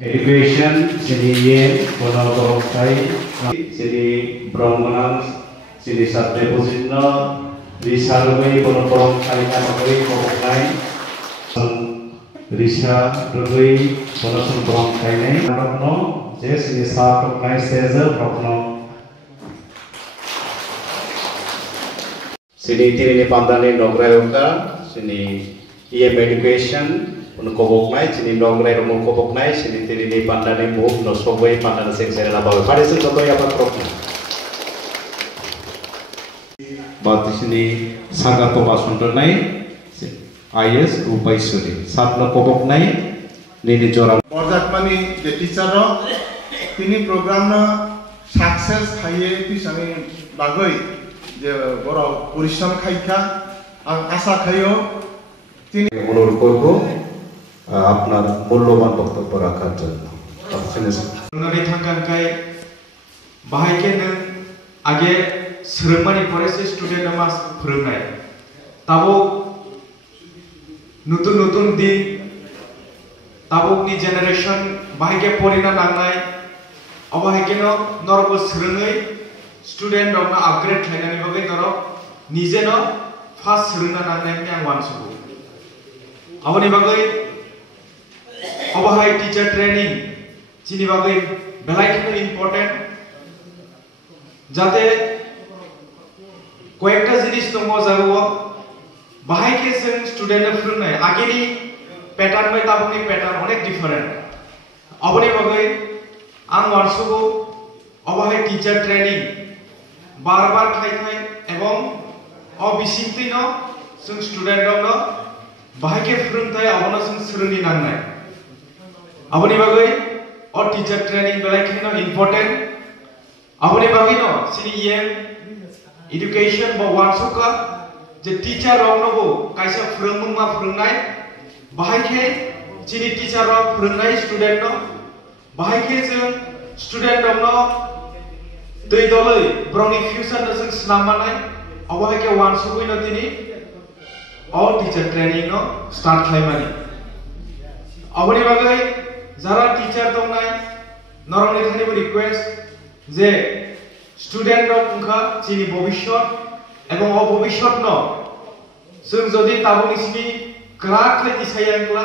Education sini ye kono korongkai sini brahmanan sini sabde positno risalwe kono korongkai kamakoi korongkai risa doi kono sun korongkai ne rokno je sini sa korongkai seza rokno sini tiri ni pandane nograyoka sini ye education untuk kobok naik, sini dongrai rumah kobok naik, sini tiri di pandane move, no soboi pandane seksere labawe. Pada sini contoh apa profnya? Batu sini saga toba sundur naik, IS upaisuri. Saat no kobok naik, nini joran. Borjat mani je teacher ro, tini program na success khaye pisani bagoi, je boro purisham khaika, ang asa khayo, tini menurut korbo. আপনার মূল্যবান বক্তব্য রাখার জন্য নরে থাকানকাই বাহাইকে নং আগে সোलोंमानि फरायसा student मास फोरोंनाय ताबो नतुन नतुन दिन ताबोकनि जेनारेशन बाहाइके फरायना नांनाय अबाहाइके नरबो सोलोङै स्टुडेन्ट रकना आपग्रेड खालायनानै बागै नरक निजेनो फास्ट सोलोंना नांनायनि आं वानसुगो आबनि बागै अबाहाय टीचर ट्रेनिंग जिनि बागै बेलायखिनो इम्पोर्टेन्ट जाते कयेकटा जिनिस दङ जागो बाहायके जों स्टुडेन्टनो फोरोंनाय आगेनि पैटर्न बाय ताबुनि पैटर्न अनेक डिफरेंट अबनि बागै आं वानसुगो अबाहाय टीचर ट्रेनिंग बार बार खायथाय एवं अबिसिंतिनो जों स्टुडेन्टनो बाहायके फोरोंथाय अबनो जों सोलोंनि नांनाय Aboni bagai or teacher training belakino important. Aboni bagai no sini yen education ba wansuka je teacher rong no bo kaisa phurung ma phurungnai bahai ke sini teacher rong phurungnai student no bahai ke je student rong no dei doloi browni future no sing snamanai abahai ke wansukui no tini or teacher training no start khlaimani aboni bagai যারা teacher দংনাই নরমনি থানিবো request যে student rock উনখা চিনি ভবিষ্যৎ এবং অভবিষ্যৎ ন जों যদি তাবনি সিনি crack লাই সাইয়াংলা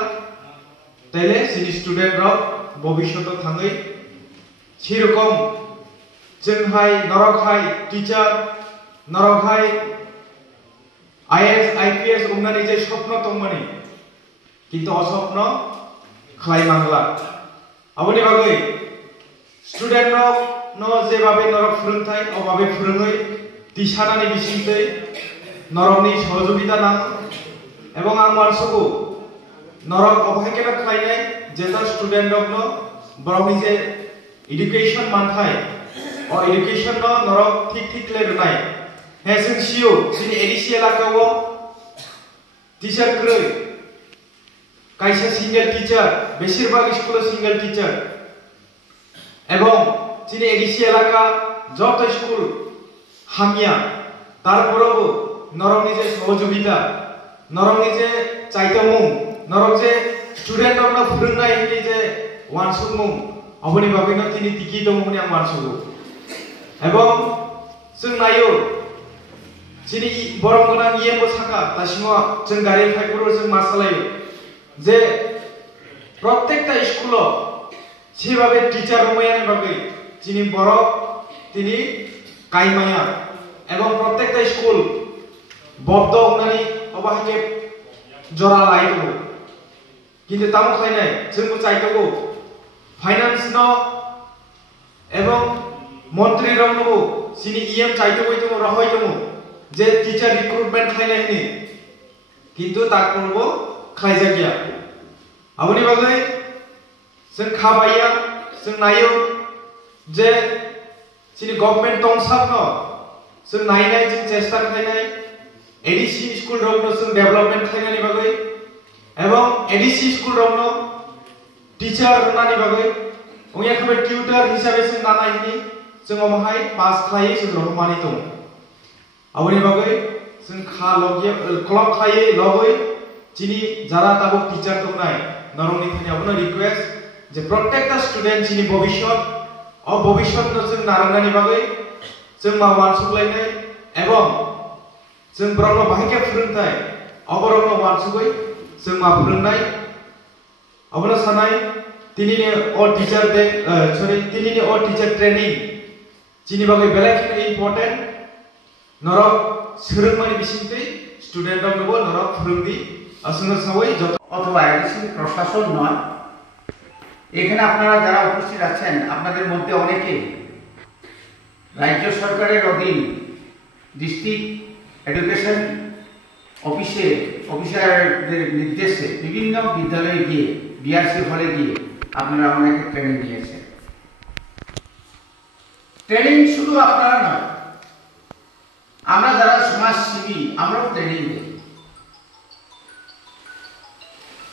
তাইলে সিনি student rock ভবিষ্যৎ থাঙ্গৈ সেরকম जोंहाय नरकहाय টিচার नरकहाय आईएएस आईपीएस उमनानि जे स्वप्न दंमानि किन्तु अस्वप्न खालायनांला आबनि बागै स्टुडेन्ट नो जेबाबे नरक फोरोंथाय अबाबे फोरोङै दिसानानि बिसिंथै नरकनि सहयोगिता नां एवं आं वानसुगो नरक अबाहायके खालायनाय जेता स्टुडेन्ट नो ब्रावनि जे एडुकेशन मानथाय अ एडुकेशन नो नरक ठीक ठीक लेरनाय हे जों सिउ जोंनि एडिसि एलाकायाव टीचार ख्रै कायसा सिंगल टीचर बेशिरभाग स्कुल सिंगल टीचर एवं जिनि एडिसि एलाका जत स्कुल हामिया तारपरबो नरकनि जे सहयोगिता नरकनि जे चाइतामुं नरक जे स्टुडेन्ट रकना फोरोंनायनि जे वानसुगमुं अबनि बागैनो तिनि टिकि दंमोन आं वानसुगो एवं जों नायो जिनि बरमगोनां इएमबो साखा दासिमाव जों गारि फाइफोराव जों मा सालायो जे प्रत्येकटा स्कुल जेबाबे टीचार रमायानि बागै जिनि बर तिनि कायमाया एवं प्रत्येकटा स्कुल बद्ध होनानै अबाहायके जरा लायगो किन्तु ताम खायनाय जोंबो चाइतगो फाइनान्स न एवं मन्त्री रंगबो जिनि इएम चाइतगो दङ रहय दङ जे टीचार रिक्रुटमेन्ट खायनायनि किन्तु ताकरबो खायजा गैया आबनि बागै जों खाबाया जों नायो जे जोंनि गभर्नमेन्ट दंसाब न जों नायनाय जों चेष्टा खालायनाय एडिसि स्कुल रंनो जों डेभलपमेन्ट खालायनायनि बागै एवं एडिसि स्कुल रंनो टीचार होनायनि बागै उयाखबे टिउटर हिसाबै जों नानायनि जों अमाहाय पास खालायो जों रमानि दं आबनि बागै जों खा लगे क्लब खायै लगै जिनि जारा ताबो टीचार दंनाय नरमनि थानि आपनो रिक्वेस्ट जे प्रत्येकटा स्टुडेन्ट जिनि भबिष्यत भबिष्यतनो जों नारायणनि बागै जों मावान सुग्लायनाय एवं जों ब्रह्म बाहायके फोरोंथाय अबरंनो वानसुगै जों मा फोरोंनाय अबनो सानाय दिनैनि टीचार डे दिनैनि टीचार ट्रेनिं जिनि बागै बेलेग इम्पोर्टेन्ट नरक सोलोंमानि बिसिंथै स्टुडेन्ट दंबो नरक फोरोंदि আসলে সবাই যত অথবা এডিসি প্রশাসন নয় এখানে আপনারা যারা উপস্থিত আছেন আপনাদের মধ্যে অনেকে রাজ্য সরকারের অধীন ডিস্ট্রিক্ট এডুকেশন অফিসারদের নির্দেশে বিভিন্ন বিদ্যালয়ে গিয়ে বিআরসি হলে গিয়ে আপনারা অনেকে ট্রেনিং নিয়েছেন। ট্রেনিং শুধু আপনারা নয়, আমরা যারা সমাজসেবী আমরাও ট্রেনিং দিই।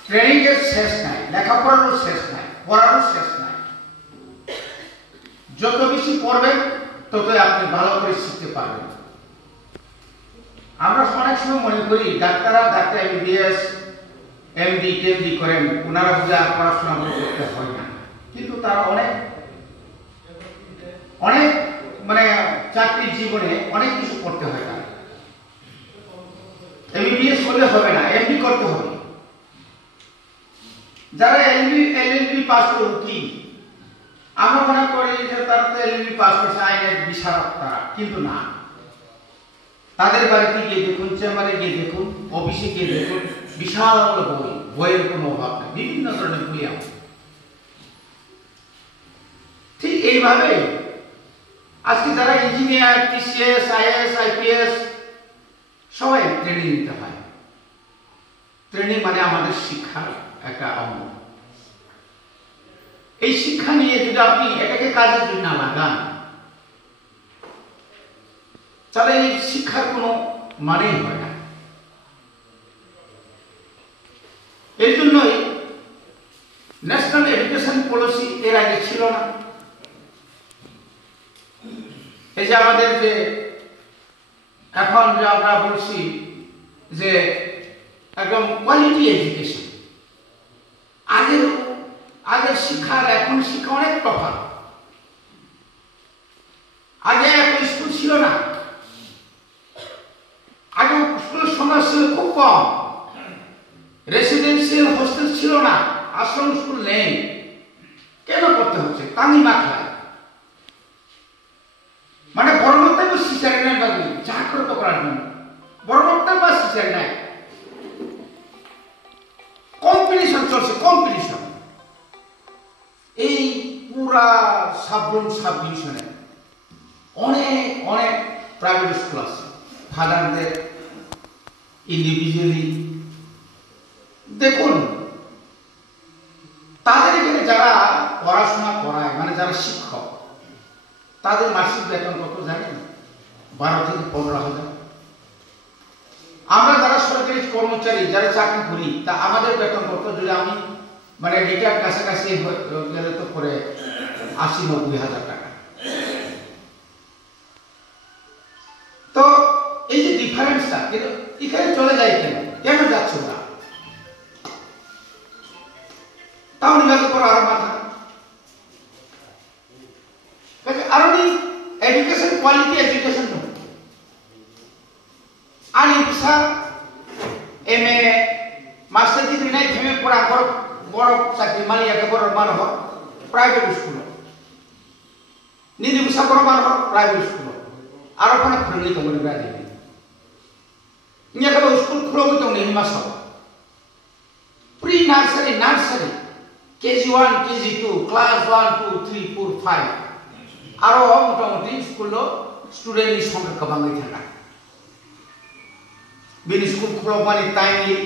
ট্রেনিং এর শেষ নাই, লেখাপড়ারও শেষ নাই, পড়ারও শেষ নাই। যত বেশি পড়বেন ততই আপনি ভালো করে শিখতে পারবেন। আমরা অনেক সময় মনে করি ডাক্তার এমবিবিএস এমডি টিএমডি করেন ওনারা বুঝে পড়াশোনা করতে হয় না, কিন্তু তারা অনেক মানে চাকরির জীবনে অনেক কিছু করতে হয়। তারা এমবিবিএস করলে হবে না, এমডি করতে হবে। যারা এলএলবি পাস করে উকিল, আমরা মনে করি যে তারা তো এলএলবি পাস করছে আইনের বিশারদ তারা, কিন্তু না। তাদের বাড়িতে গিয়ে দেখুন, চেম্বারে গিয়ে দেখুন, অফিসে গিয়ে দেখুন, বিশাল বইয়ের কোনো অভাব নেই, বিভিন্ন ধরনের বই আছে। ঠিক এইভাবে আজকে যারা ইঞ্জিনিয়ার, টিসিএস, আইএস, আইপিএস সবাই ট্রেনিং নিতে হয়। ট্রেনিং মানে আমাদের শিক্ষার একটা অঙ্গ। এই শিক্ষা নিয়ে যদি আপনি এটাকে কাজের জন্য না লাগান তাহলে এই শিক্ষার কোনো মানেই হয় না। এই জন্যই ন্যাশনাল এডুকেশন পলিসি এর আগে ছিল না। এই যে আমাদের যে এখন যে আমরা বলছি যে একদম কোয়ালিটি এডুকেশন, আগের শিক্ষার এখন শিক্ষা অনেক তফাৎ। আগে এত স্কুল ছিল না, আগে স্কুলের সংখ্যা ছিল খুব কম, রেসিডেন্সিয়াল হোস্টেল ছিল না, আশ্রম স্কুল নেই। কেন করতে হচ্ছে? তানি মাখলায় মানে বড়মত্তায় বা সিচারি নাই, বাকি জাগ্রত করার জন্য বড়মত্তায় বা সিচারি নাই। কম্পিটিশন চলছে, কম্পিটিশন। এই পুরা সাব ডিভিশনে অনেক প্রাইভেট স্কুল আছে, ফাদারদের ইন্ডিভিজুয়ালি। দেখুন তাদের এখানে যারা পড়াশোনা করায় মানে যারা শিক্ষক, তাদের মাসিক বেতন কত জানেন? 12 থেকে 15,000। আমরা যারা সরকারি কর্মচারী, যারা চাকরি করি, তা আমাদের বেতন কত? যদি আমি মানে রিটায়ার কাছাকাছি গেলে তো করে 80-90,000 টাকা। তো এই যে ডিফারেন্সটা এখানে চলে যায় কেন যাচ্ছে ওরা? তাও নিবাসের পর আরো মাথা আরো এডুকেশন কোয়ালিটি এডুকেশন আর ইচ্ছা এমএ মাস্টার ডিগ্রি নাই ফেমে পড়া বড় চাকরি মালিয়াকে বড় মানুষ প্রাইভেট স্কুল নিদি বুসা বড় মানুষ প্রাইভেট স্কুল আরো কোনো ফ্রেন্ডলি কমনি ব্যাধি নিয়ে কেবল স্কুল খুলবি তো নেই মাস pre nursery KG 1 KG 2 class 1 2 3 4 5 আরো মোটামুটি স্কুল স্টুডেন্টের সংখ্যা কমাই থাকা বিন স্কুল খুলবানি টাইমলি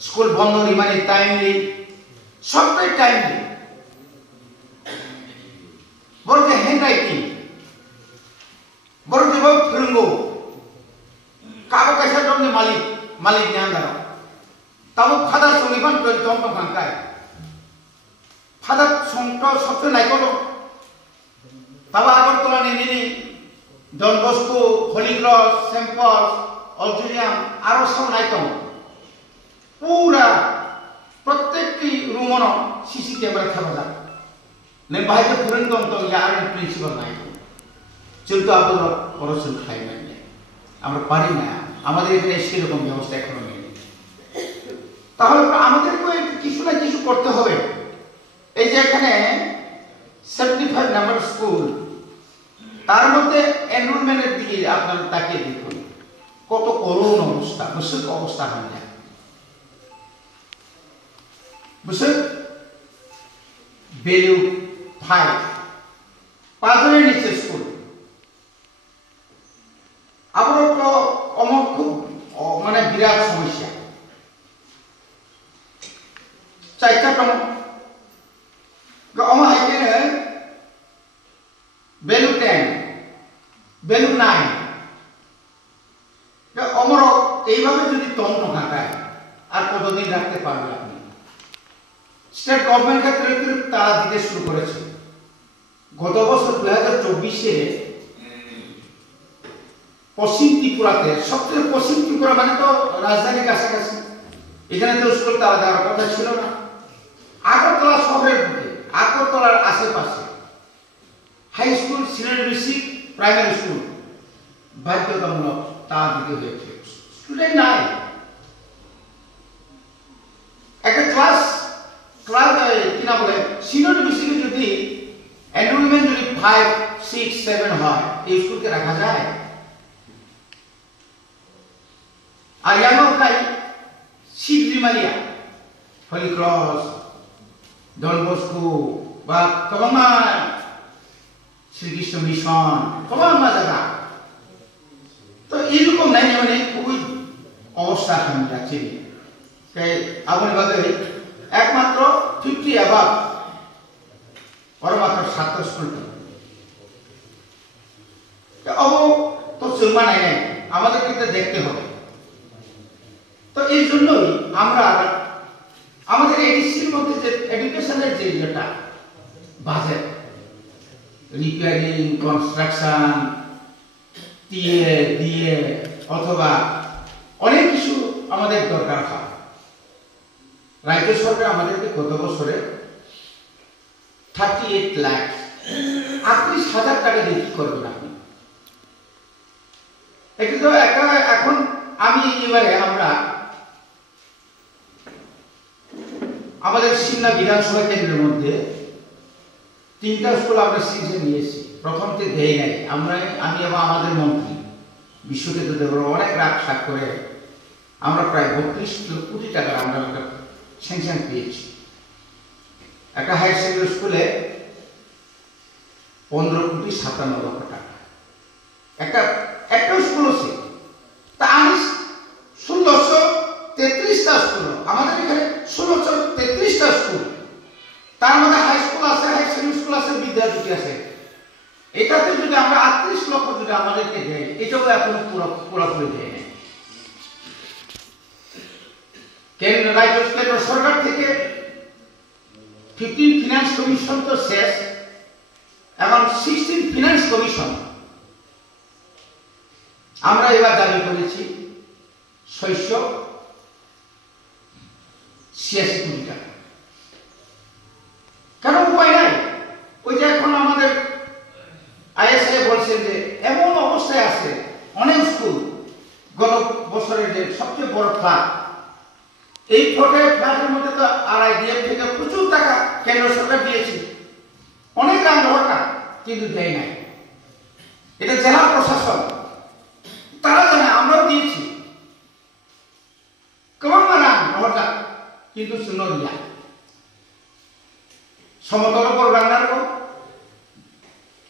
স্কুল বন্ধ রিমানি টাইমলি সবটাই টাইমলি বড় হ্যান্ডরাইটিং বড় দেব ফিরঙ্গো কাগজ কাছে জন্য মালিক জ্ঞান দাও তাও ফাদার সঙ্গীবান জন্ম ভাঙ্কায় ফাদার সংখ্যা সবচেয়ে নাইকলো তাও আগরতলা নিনি Don Bosco Holy Cross Saint Paul অল্টুরিয়াম আরো সব নাইকম পুরা প্রত্যেকটি রুম सुमनो सीसी कैमरा थाबा ने बाहाय फोरोंदों तो यार प्रिंसिपल नाय चलतो आबो পড়াশোনা খাই না আমরা পারি না আমাদের এখানে সেরকম ব্যবস্থা এখনো নেই তাহলে আমাদেরকে কিছু না কিছু করতে হবে এই যে এখানে 75 নাম্বার স্কুল তার মধ্যে এনরোলমেন্টের দিকে আপনারা তাকিয়ে দেখুন কত করুণ অবস্থা মুশকিল অবস্থা হয় না মুশকিল ভ্যালু 5 পাঁচজনের নিচে স্কুল আবার তো অমর খুব মানে বিরাট সমস্যা চাইটা কম অমর হাইকেনে ভ্যালু 10 ভ্যালু 9 অমর এইভাবে যদি তন্ত্র ঘাটায় আর কতদিন রাখতে পারবে আপনি স্টেট গভর্নমেন্ট ক্ষেত্রে তারা দিতে শুরু করেছে গত বছর 2024 এ পশ্চিম ত্রিপুরাতে সবচেয়ে পশ্চিম ত্রিপুরা মানে তো রাজধানীর কাছাকাছি এখানে তো স্কুল তারা দেওয়ার কথা ছিল না আগরতলা শহরের বুকে আগরতলার আশেপাশে high school senior basic primary school বাধ্যতামূলক তারা দিতে হয়েছে স্টুডেন্ট নাই একটা ক্লাস কি না বলে সিনিয়র বেসিকে যদি এনরোলমেন্ট যদি 5 6 7 হয় এই স্কুলকে রাখা যায় আর ইয়ানো কাই সিডলি মারিয়া হলি ক্রস ডন বস্কো বা কমা শ্রীকৃষ্ণ মিশন কমা জায়গা তো এরকম নাই মানে খুবই অবস্থা সামনে যাচ্ছে আপনি ভাবে একমাত্র 50 অ্যাবাভ और मात्र ছাত্র স্কুল अब তো চলমান নাই আমাদের কিন্তু দেখতে হবে তো এই জন্যই আমরা আমাদের এডিসির মধ্যে যে এডুকেশনের যে যেটা বাজেট রিপেয়ারিং কনস্ট্রাকশন দিয়ে অথবা অনেক কিছু আমাদের দরকার হয় রাজ্য সরকার আমাদেরকে গত বছরে 38 লাখ 38,000 টাকা দিয়ে কি করবেন আপনি এটা এখন আমি এবারে আমরা আমাদের সিমলা বিধানসভা কেন্দ্রের মধ্যে 3টা স্কুল আমরা সিজে নিয়েছি প্রথমতে দেই নাই আমি এবং আমাদের মন্ত্রী বিশ্বজিৎ দেব অনেক রাগ শাক করে আমরা প্রায় 32 কোটি টাকা আমরা স্যাংশন পেয়েছি একটা হাই সেকেন্ডারি স্কুলে 15 কোটি 57 লক্ষ টাকা একটা স্কুল আছে তা আমি 1633টা স্কুল আমাদের এখানে 1633টা স্কুল তার মধ্যে হাই স্কুল আছে হাই সেকেন্ডারি স্কুল আছে বিদ্যাপীঠ আছে এটাতে যদি আমরা 38 লক্ষ যদি আমাদেরকে দেয় এটাও এখন পুরোপুরি দেয় না কেন্দ্র সরকার থেকে 15 ফিনান্স কমিশন তো শেষ এবং 16 ফিনান্স কমিশন আমরা এবার দাবি করেছি 686 কোটি টাকা কেন উপায় নাই ওই যে এখন আমাদের আইএসআই বলছেন যে এমন অবস্থায় আছে অনেক স্কুল গত বছরের যে সবচেয়ে বড় ফ্ল্যাট এই ফ্ল্যাটের মধ্যে তো আরআইডিএফ থেকে প্রচুর টাকা কেন্দ্র সরকার দিয়েছে অনেক টাকা কিন্তু দেয় নাই এটা জেলা প্রশাসন তারা জানে আমরাও দিয়েছি কেমন মানান নহরটা কিন্তু শুনো দিয়া সমতল উপর রান্নার পর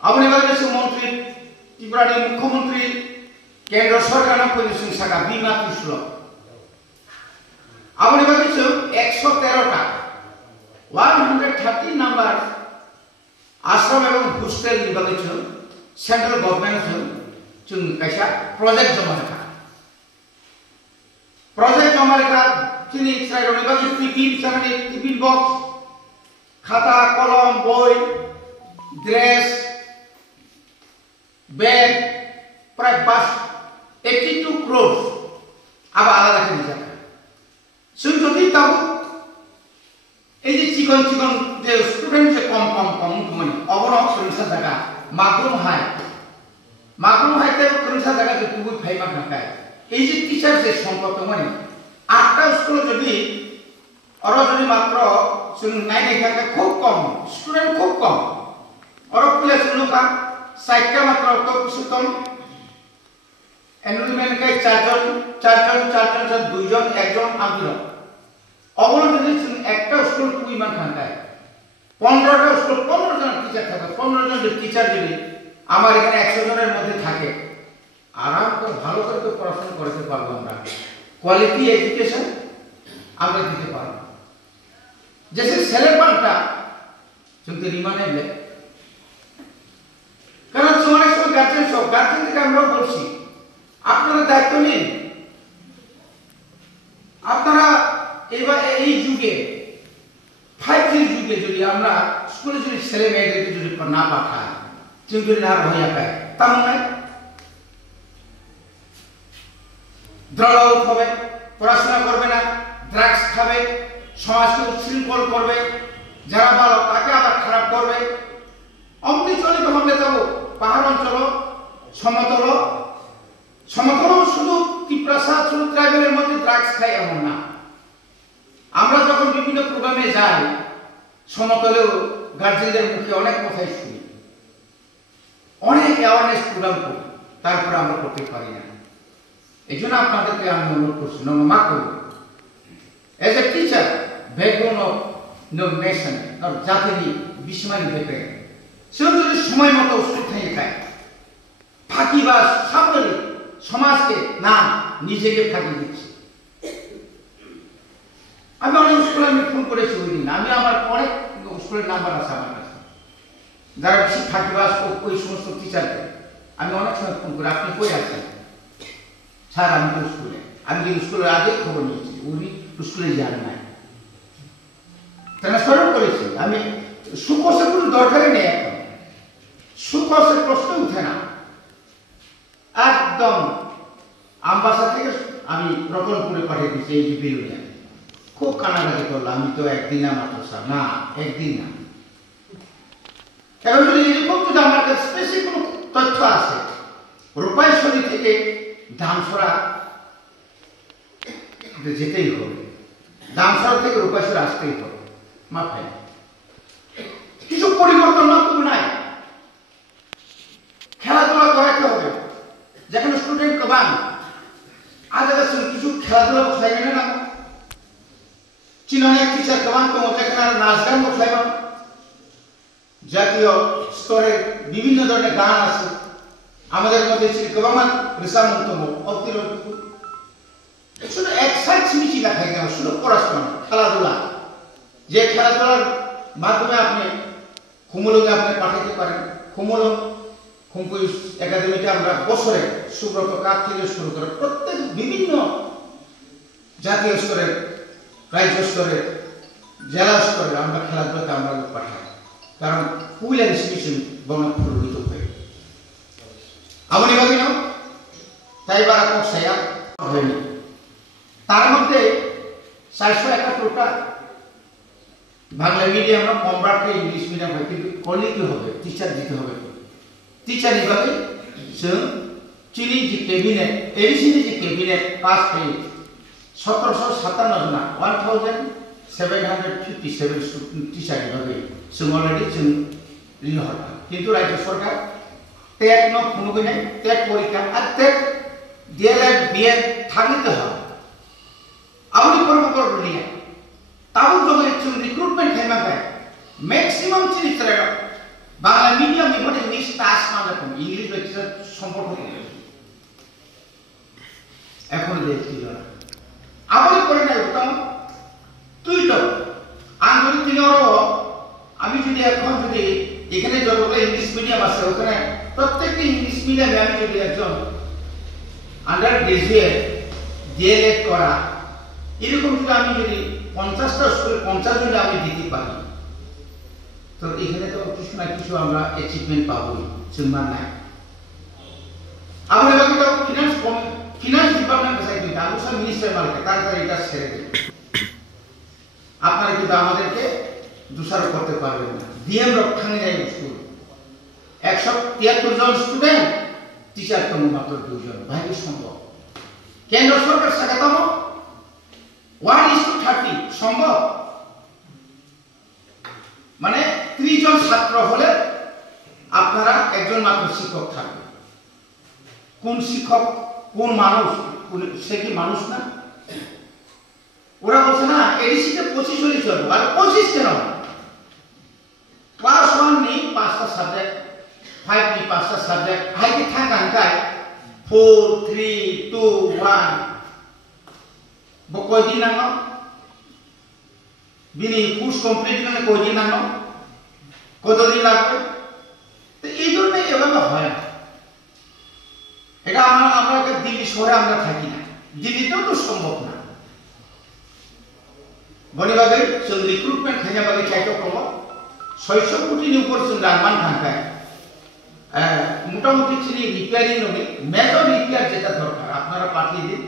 আপনি বলেছেন মন্ত্রী ত্রিপুরার মুখ্যমন্ত্রী কেন্দ্র সরকার পরিবেশন শাখা বিমা কৃষ্ণ আপনি বলেছেন 113টা 130 নাম্বার আশ্রম এবং হোস্টেল নির্বাচন সেন্ট্রাল গভর্নমেন্ট চুন কাইসা প্রজেক্ট জমা রেখা চিনি টিফিন বক্স খাতা কলম বই ড্রেস ব্যাগ প্রায় 82 ক্রোর আবার আলাদা করে টাকা যদি তাও এই যে चिकन चिकन जे स्टूडेंट जे कम कम कम कमनि अबरो सोलिसा जागा मागरुम हाय ते सोलिसा जागा जे तुबु फाइमा नाकाय এই যে টিচার যে সম্পর্ক মানে আটটা স্কুল যদি আর যদি মাত্র নাই দেখা খুব কম স্টুডেন্ট খুব কম আর প্লে শুনুকা সাইটটা মাত্র তো কিছু কম এনরোলমেন্ট কাই চারজন দুইজন একজন আমদিন অবলো যদি একটা স্কুল তুই মান খান্তায় 15টা স্কুল 15 জন টিচার থাকে 15 জন টিচার যদি আমার এখানে 100 জনের মধ্যে থাকে আরাম করে ভালো করে তো পড়াশোনা করতে পারবো আমরা কোয়ালিটি এডুকেশন আমরা দিতে পারবো जैसे সেলেবানটা যদি রিমানেলে কারণ সময় গার্জেন থেকে আমরা বলছি আপনারা দায়িত্ব নিন আপনারা এবার এই যুগে 5G যুগে যদি আমরা স্কুলে যদি ছেলে মেয়েদেরকে যদি না পাঠাই যদি না হইয়া পায় তাহলে ড্রপ আউট হবে পড়াশোনা করবে না ড্রাগস খাবে সমাজকে উচ্ছৃঙ্খল করবে যারা ভালো তাকে আবার খারাপ করবে অমনি চলিত হবে যাব পাহাড় অঞ্চল সমতল শুধু ত্রিপ্রাসাদ শুধু ট্রাইবেলের মধ্যে ড্রাগস খায় এমন না আমরা যখন বিভিন্ন প্রোগ্রামে যাই সমতলেও গার্জেনদের মুখে অনেক কথাই শুনি অনেক অ্যাওয়ারনেস প্রোগ্রাম করি তারপরে আমরা করতে পারি না এই জন্য আপনাদেরকে আমি অনুরোধ করছি নমা করব as a teacher background of no nation আর জাতির বিস্ময় দেখে সে যদি সময় মতো স্কুল থেকে যায় ফাঁকি বা সাবধানে সমাজকে না নিজেকে ফাঁকি দিচ্ছে আমি অনেক স্কুলে আমি ফোন করেছি ওই দিন আমি আমার অনেক স্কুলের নাম্বার আছে আমার কাছে যারা বেশি ফাঁকিবাজ ওই সমস্ত টিচারকে আমি অনেক সময় ফোন করি আপনি কই আছেন স্যার আমি তো স্কুলে আমি কিন্তু স্কুলের আগে খবর নিয়েছি উনি স্কুলে যান নাই ট্রান্সফারও করেছি আমি সুকোষের কোনো দরকারই নেই এখন সুকোষের প্রশ্ন উঠে না একদম আমবাসা থেকে আমি রতনপুরে পাঠিয়ে দিচ্ছি এই যে বিরুলিয়া খুব কানাকাটি করলো আমি তো একদিন না মাত্র স্যার না একদিন না এখন যদি এরকম যদি আমার কাছে স্পেসিফিক কোনো তথ্য আছে রূপাইশ্বরী থেকে দামসরা যেতেই হবে দামসরা থেকে রূপাইশ্বরী আসতেই হবে মাথায় কিছু পরিবর্তন না তুমি নাই খেলাধুলা করাতে হবে যেখানে স্টুডেন্ট কমান আজ কিছু খেলাধুলা বসাই গেলে না চিননে টিচার কমান তো যেখানে নাচ গান বসাইব জাতীয় স্তরে বিভিন্ন ধরনের গান আছে আমাদের মধ্যে ছিল কমান রিসামন্তম অতিরিক্ত শুধু এক্সাইজ মিছি লেখা গেল শুধু পড়াশোনা খেলাধুলা যে খেলাধুলার মাধ্যমে আপনি খুমুলুকে আপনি পাঠাতে পারেন খুমুলুক খুমকুই একাডেমিতে আমরা বছরে সুব্রত কাজ থেকে শুরু করে প্রত্যেক বিভিন্ন জাতীয় স্তরে রাজ্য স্তরে জেলা স্তরে আমরা খেলাধুলাকে আমরা পাঠাই কারণ কুইল ইনস্টিটিউশন বনপ্রভূত হয়ে আমনি ভাবি না তাই বারা কোক সায়া হয়নি তার মধ্যে 471টা বাংলা মিডিয়াম না কমরাটে ইংলিশ মিডিয়াম হয় কিন্তু কলিগি হবে টিচার দিতে হবে টিচার হিসাবে চিনি যে ক্যাবিনেট এডিসিনি যে ক্যাবিনেট পাস হয়ে 1757 জন 1757 টিচার হিসাবে অলরেডি রিহর কিন্তু রাজ্য সরকার টেট ন খুনুগৈ নাই টেট পরীক্ষা আর টেট ডিএলএড বিএড থাকতে হবে আপনি করবো করবো নিয়ে তাও যদি রিক্রুটমেন্ট খাইমা পায় ম্যাক্সিমাম চিনি চলে বাংলা মিডিয়াম এখানে ইংলিশ টাস না দেখুন ইংলিশ লেকচার সম্পর্ক এখন দেখছি আপনি করে নাই উত্তম তুই তো আমি যদি আমি যদি এখন যদি এখানে যতগুলো ইংলিশ মিডিয়াম আছে ওখানে প্রত্যেকটি ইংলিশ মিডিয়ামে আমি যদি একজন আন্ডার গ্রাজুয়েট ডিএলএড করা এরকম যদি আমি যদি 50টা স্কুল 50 জন আমি দিতে পারি তো এখানে তো কিছু না কিছু আমরা অ্যাচিভমেন্ট পাবোই সম্মান নাই আমরা বাকি তো ফিনান্স ডিপার্টমেন্ট কাছে কিন্তু আমি সব মিনিস্টার মালিক তার এটা ছেড়ে দিই আপনারা কিন্তু আমাদেরকে দোষারোপ করতে পারবেন না ডিএম রক থাঙে যায় স্কুল 173 জন স্টুডেন্ট টিচার তো মাত্র 2 জন ভাইকে সম্ভব কেন্দ্র সরকার সাকাতাম 1:30 সম্ভব মানে 30 জন ছাত্র হলে আপনারা একজন মাত্র শিক্ষক থাকবে কোন শিক্ষক কোন মানুষ সে কি মানুষ না ওরা বলছে না এডিসিতে 25 হলে চলবে আর 25 কেন ক্লাস 1 নি 5টা সাবজেক্ট 5 নি 5টা সাবজেক্ট হাইকে থাকাঙ্কায় 4 3 2 1 বকয়দিন নাও বিনি কোর্স কমপ্লিট করলে কয়দিন নাও কতদিন লাগবে তো এই জন্য এভাবে হয় না এটা আমরা দিল্লি শহরে আমরা থাকি না দিল্লিতেও তো সম্ভব না বনিবাগে जों रिक्रुटमेंट खायनाबागे चाइतो कम 600 কোটিनि উপর जों রাগমান থাকায় মোটামুটি চিনি রিপেয়ারিং নয় মেজর রিপেয়ার যেটা দরকার আপনারা পাঠিয়ে দিন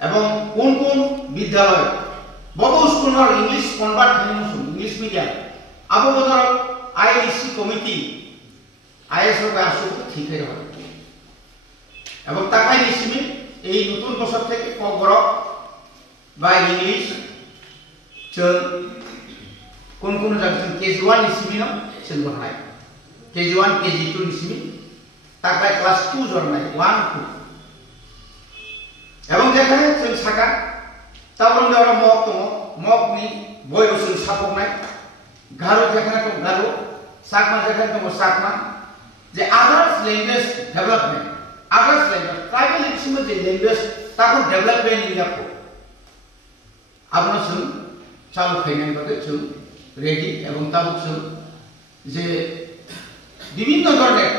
এবং কোন কোন বিদ্যালয় বড় স্কুলর ইংলিশ কনভার্ট খাইনো ইংলিশ মিডিয়াম আবো বদর আইএসসি কমিটি আইএসও আসো ঠিক হয়ে হবে এবং তাকাই নিসিমি এই নতুন বছর থেকে কবর বা ইংলিশ কোন কোন জায়গায় কেজি 1 নিসিমি না সেগুলো হয় কেজি 1 কেজি 2 নিসিমি তাকাই ক্লাস 2 জন নাই 1 2 এবং যেখানে जों সাকা তাবরং দেওয়া মক নি বই বসুন সাপক নাই গারো যেখানে তো গারো সাকমা যেখানে তো সাকমা যে others language development others language tribal ইনসিমে যে ল্যাঙ্গুয়েজ তাকে ডেভেলপমেন্ট নিলাকো আপনা जों চালু খাইনাই বাদে जों রেডি এবং তাবুক जों যে বিভিন্ন ধরনের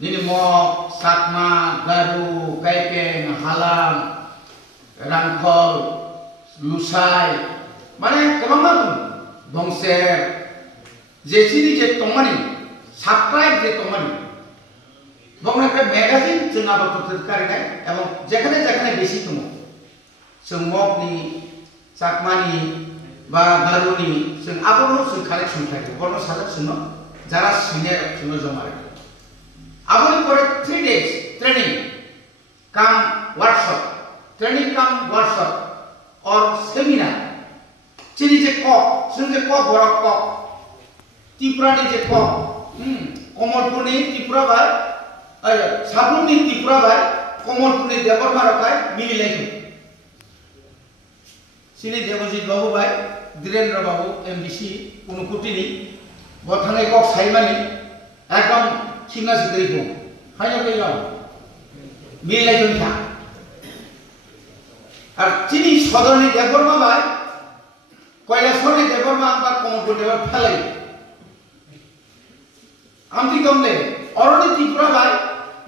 যিনি মক সাকমা গারো কাইপেন হালাম রাংখল লুসাই মানে गोबां বংশের যে চিনি যে তমানি সাবস্ক্রাইব যে তমানি বংনাকে ম্যাগাজিন जों আবার তথ্যকারী নাই এবং যেখানে যেখানে বেশি দङ जों মকনি চাকমানি বা গারুনি जों আবারও जों কালেকশন থাকে বড় সাজা শুনো যারা সিনিয়র শুনো জমা রাখে আবার পরে 3 days ট্রেনিং কাম ওয়ার্কশপ ট্রেনিং কাম ওয়ার্কশপ और সেমিনার চিনি যে ক जों যে ক বড় ক ত্রিপুরানি যে ক কমলপুরনি ত্রিপুরা ভাই সাবুনি ত্রিপুরা ভাই কমলপুরনি দেবরমা রকায় মিলি লাগে চিনি দেবজিৎ বাবু ভাই ধীরেন্দ্র বাবু এমবিসি উনকুটিনি বথানাই কক সাইমানি একদম সিংনা সিগরি কো হাইনা কইলাম মিলি লাগে না আর চিনি সদরনি দেবরমা ভাই কৈলাসরনি দেবরমা বা কমলপুর দেবর ফেলাই আমতি কমলে অরণি ত্রিপুরা ভাই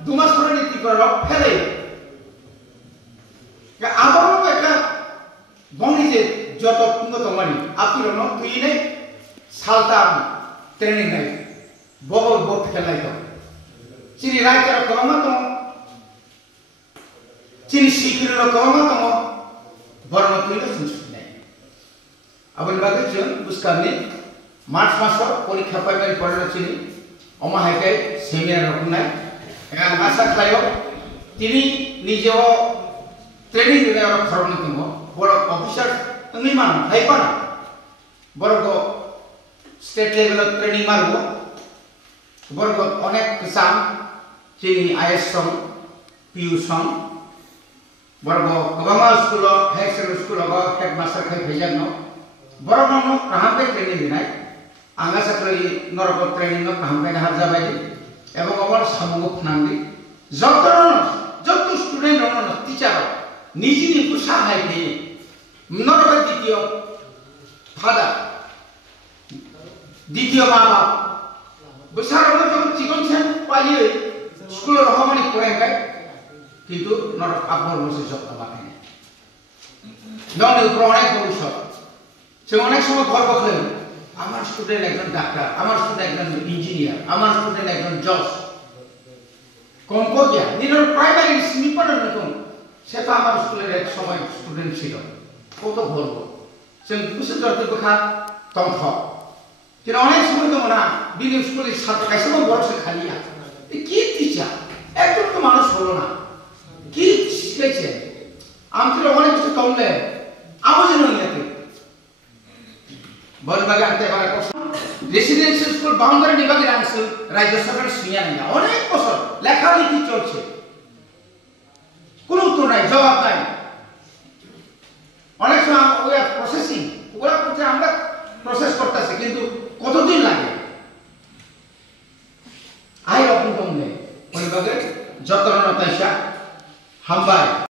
দুমাসরনি ত্রিপুরা রক ফেলাই আবারও একটা বংনি যে যত তমানি আপনি রন তুই নে সালতাম ট্রেনিং নাই বগল বট খেলাই তো চিনি রাইটার কমা তো চিনি শিখির কমা তো বরণ তুই তো শুনছ নাই আবার বাকি जों বুঝকানি মার্চ মাসের পরীক্ষা পাইবেন পড়ানো চিনি অমা হাইকাই সেমিনার রকমনাই এখানে আশা খাইও তিনি নিজেও ট্রেনিং দেওয়ার খরচ দङ বড় অফিসার তুমি মান হাইপান বড় স্টেট লেভেল ট্রেনিং মারব বড় অনেক কিসাম চিনি আইএস সং পিইউ সং বড় गोबां school high secondary school headmaster खाय फैजान बड़ ननो काहामके ट्रेनिं दिनाय आंगा साख्रि नरक ट्रेनिं काहामके हार जाबाय एवं अबर सामुगो फनांगि जत स्टूडेंट रनो टीचर निजिनि कुसाहाय दे नरक द्वितीय फादर द्वितीय मा बाप बैसारनो जों चिकन सेन पाइयो स्कुल रहमानि फरायबाय কিন্তু নরক আপনার বসে যত্ন রাখেন ননের উপর অনেক ভবিষ্যৎ সে অনেক সময় গর্ব করেন আমার স্টুডেন্ট একজন ডাক্তার আমার স্টুডেন্ট একজন ইঞ্জিনিয়ার আমার স্টুডেন্ট একজন জজ কম্পোজিয়া নিরর প্রাইমারি স্নিপার নতুন সেটা আমার স্কুলের এক সময় স্টুডেন্ট ছিল কত গর্ব जों बुसु दरते बखा तंथ दिन अनेक समय दङ ना बिनि स्कुलनि ছাত্র কাইसेबो बर'सो खालिया কি টিচার একজন তো মানুষ হলো না কি শিখেছে আমাদের অনেক কিছু তমলে আবজেন নিতে বলবাগে আনতে পারে রেসিডেন্সিয়াল স্কুল বাউন্ডারি নিবাগের অংশ রাজ্য সরকার শুনিয়া না অনেক বছর লেখালেখি চলছে কোনো উত্তর নাই জবাব নাই অনেক সময় ওই প্রসেসিং ওগুলা করতে আমরা প্রসেস করতেছি কিন্তু কতদিন লাগে আই অপন তমলে বলবাগে যত্ন তাইসা হামবাই